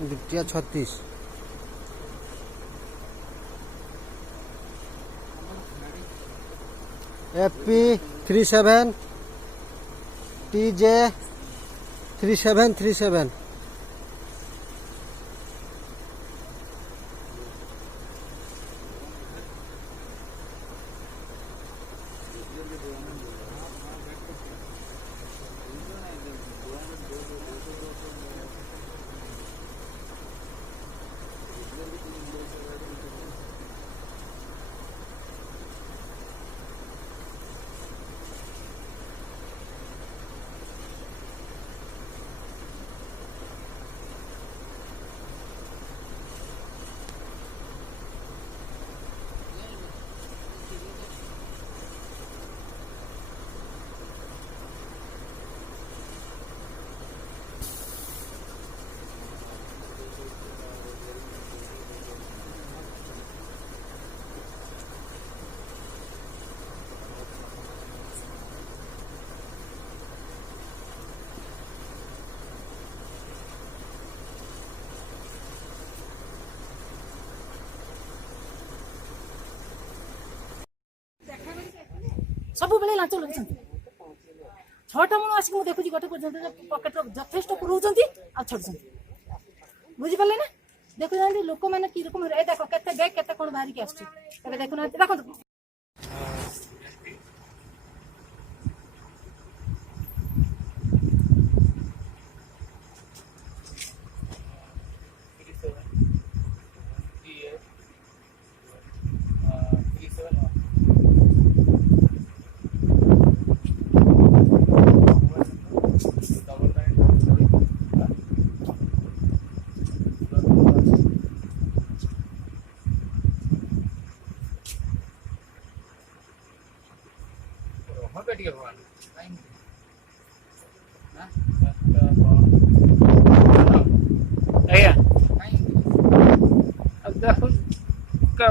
द्वितीय 36 FP 37 TJ 3737 सब बेले लाच लगे 6टा मन आसिक देखुची गोटे पर्यंत पकेट यथेष्ट पुराउछंती आ छडछंती बुझिपारे ना देखुना लोक मैंने कि रकम ए देख केते बैग केते कोन बाहरी के आछी तबे देखुना देखो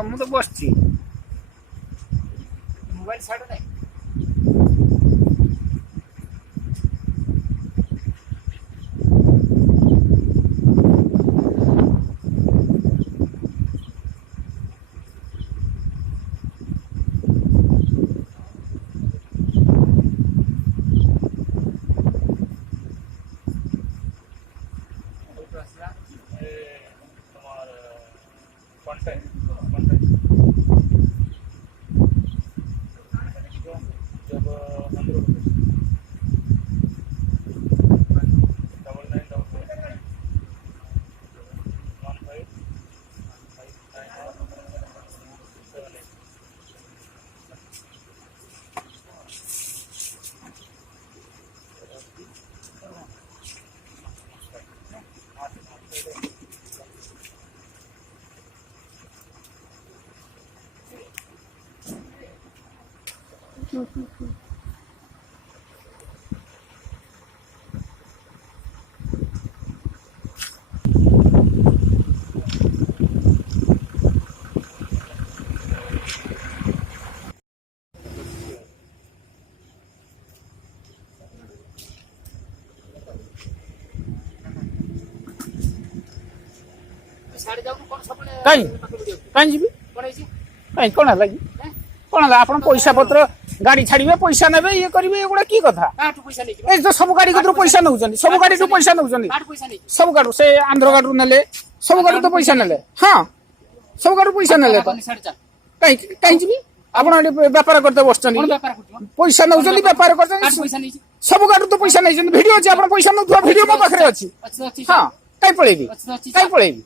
ମୁଁ ତ ବସିଛି ମୋବାଇଲ ଛାଡ ନାହିଁ कहीं कहीं जी कहीं कौन है कौन है आप पैसा पत्र गाड़ी छाड़े पैसा ने ये करेंगे एगुड़ा की कथा तो सब गाड़ी कतर पैसा नौ सब गाड़ी पैसा नौ सब गाड़ी से आंध्र गाड़ी ने सब गाड़ी तो पैसा ने हाँ सब गाड़ी पैसा ने कहीं कहीं जी आप बेपार करते बस पैसा नौ बेपार कर सब गाड़ी तो पैसा नहीं भिड अच्छे आप पैसा नौ भिड मो पाखे अच्छी हाँ कहीं पलैबी कहीं पलैबी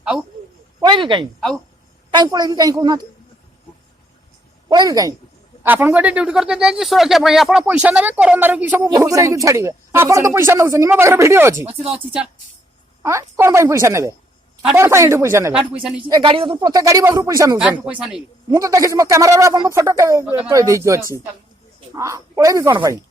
पलैबी कहीं कहीं पलैबी कहीं कहना पलैबी कहीं आपन गोटे ड्यूटी करते जाइए सुरक्षा आप पैसा ने कोरोना कि सब बहुत छाड़े आप तो पैसा नौ मो पाखे भिड अच्छी कौन पैसा ने कौन पाई एठू पैसा नेबे पैसा नहीं ए गाड़ी तो प्रत्येक गाड़ी बाबू पैसा नौ पैसा नहीं मु तो देखि मो कैमरा रो अपन फोटो कहि देछि अछि पळे भी कोन भाई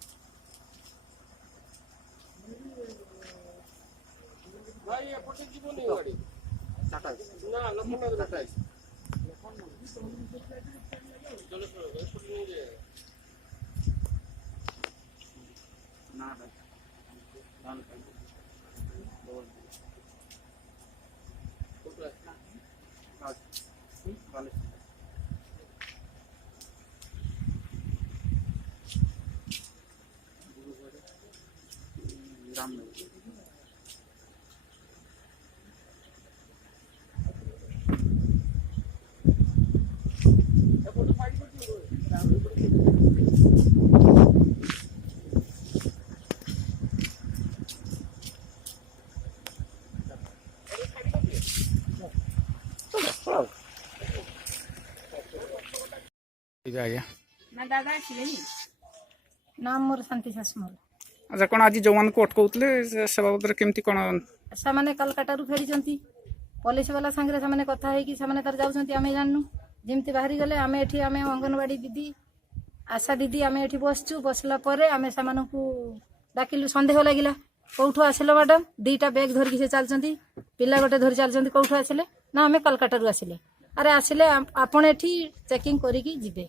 आज्ञा ना दादा आसिलेनी नाम मोर शांति शासमल अच्छा कौन आज जो मान को अटकाउतले से बाबद केमती कौन से कलकाता फेरी पुलिस वाला सांगे से कथा है कि तार जाऊँ आम जानू जमी बाहरी गले आम एठी आम अंगनवाड़ी दीदी आशा दीदी आम एठी बसचु बसला आम से डाकिलु सन्देह लगिला कौठू आसिल मैडम 2टा बैग धरिकी से चलती पिला गोटे धरी चलती कौठू आसिले ना आम कलकाता आसिले अरे आसिले आपण एठी चेकिंग करिकी जिबे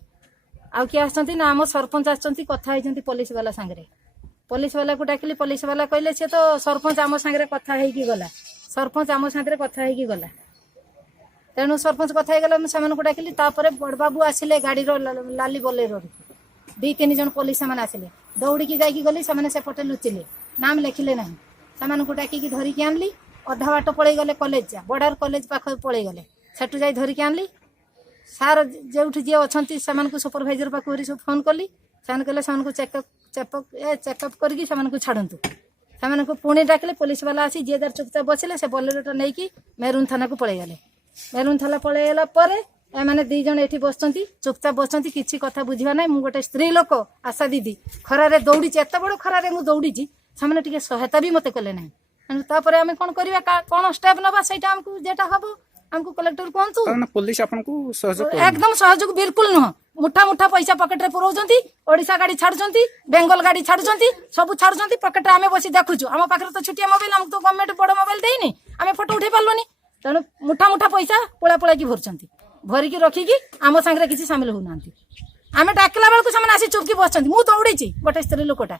आउ किए आसछंती ना आम सरपंच आसछंती कथा होइछंती पुलिस वाला सांगे पुलिस वाला को डाकिली पुलिस वाला कहले से तो सरपंच आम सांगे कथा होइकी गला सरपंच आम सांगे कथा होइकी गला तेणु सरपंच कथा गला को डाकिली तापर बड़बाबू आसिले गाड़ी लाली बोलेरो 2-3 जन पुलिस से आसिले दौड़ी जाइकी गली से पटे लुचिले नाम लिखिले ना से डाकिकी धरिकी आनली अधा बाट पड़े गले कॉलेज जा बड़ार कॉलेज पाख पड़े गले सेठू जाई धरिकी आनली सार जो जी अच्छा से सुपरभाइजर पाखु सब फोन कली से कहले से चेकअप करके छाड़तु से पुणी डाकिले पुलिस वाला आसी जी दार चुपचाप बसिले से बोलेरोटा नहीं कि मेरून थाना को पड़े गले मेरून थाना पड़ेगला एमाने 2 जन एठी बसचंती चुपचाप बसचंती किछि कथा बुझिबा नै मु गोटे स्त्री लोक आशा दीदी खरारे दौड़ी एत बड़ खरारे मु दौड़ी से टिके सहायता भी मते कले नै तापर आमे कोन करबा कोन स्टेप नबा सेटा हमकु जेटा हबो हमको कलेक्टर कहतु पुलिस आपको सहयोग एकदम सहयोग बिल्कुल नुह मुठा मुठा पैसा पकेट रे पुरौचंती ओडिशा गाड़ी छाड़ुचंती बेंगल गाड़ी छाड़ुचंती सब छाड़ुचंती पकेट रे आमे बसी देखुछु हम पाखरे तो छुटिया मोबाइल हमको तो गवर्नमेंट बड़ मोबाइल देइनी आमे फोटो उठै पारलोनी तेणु मुठा मुठा पैसा पोला पोला की भरचंती भरिकी रखिकी आम सांगे किसी सामिल होउनांती आमे डाकला बेलकु सामने आसी चुपकी बसचंती मु दौड़ीची गोटे स्त्री लोकटा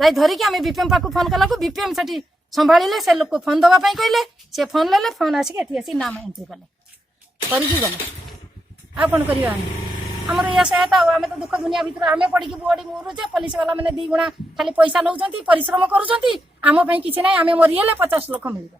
जाई धरिकी आमे बीपीएम पाखु फोन कलाको बीपीएम सेठी संभाଳିले से लोक फोन दवा पाई कहले से फोन लेले फोन आसिक एठी आसी नाम एंट्री कले करिकी गले आ कोन करिया हमर या सहायता आमे तो दुख दुनिया भीतर आमे पड़ी बॉडी मुरुचे पुलिस वाला माने 2 गुणा खाली पैसा नौचंती परिश्रम करूचंती आम पई किछि नै आमे मरियले 50 लाख मिलबा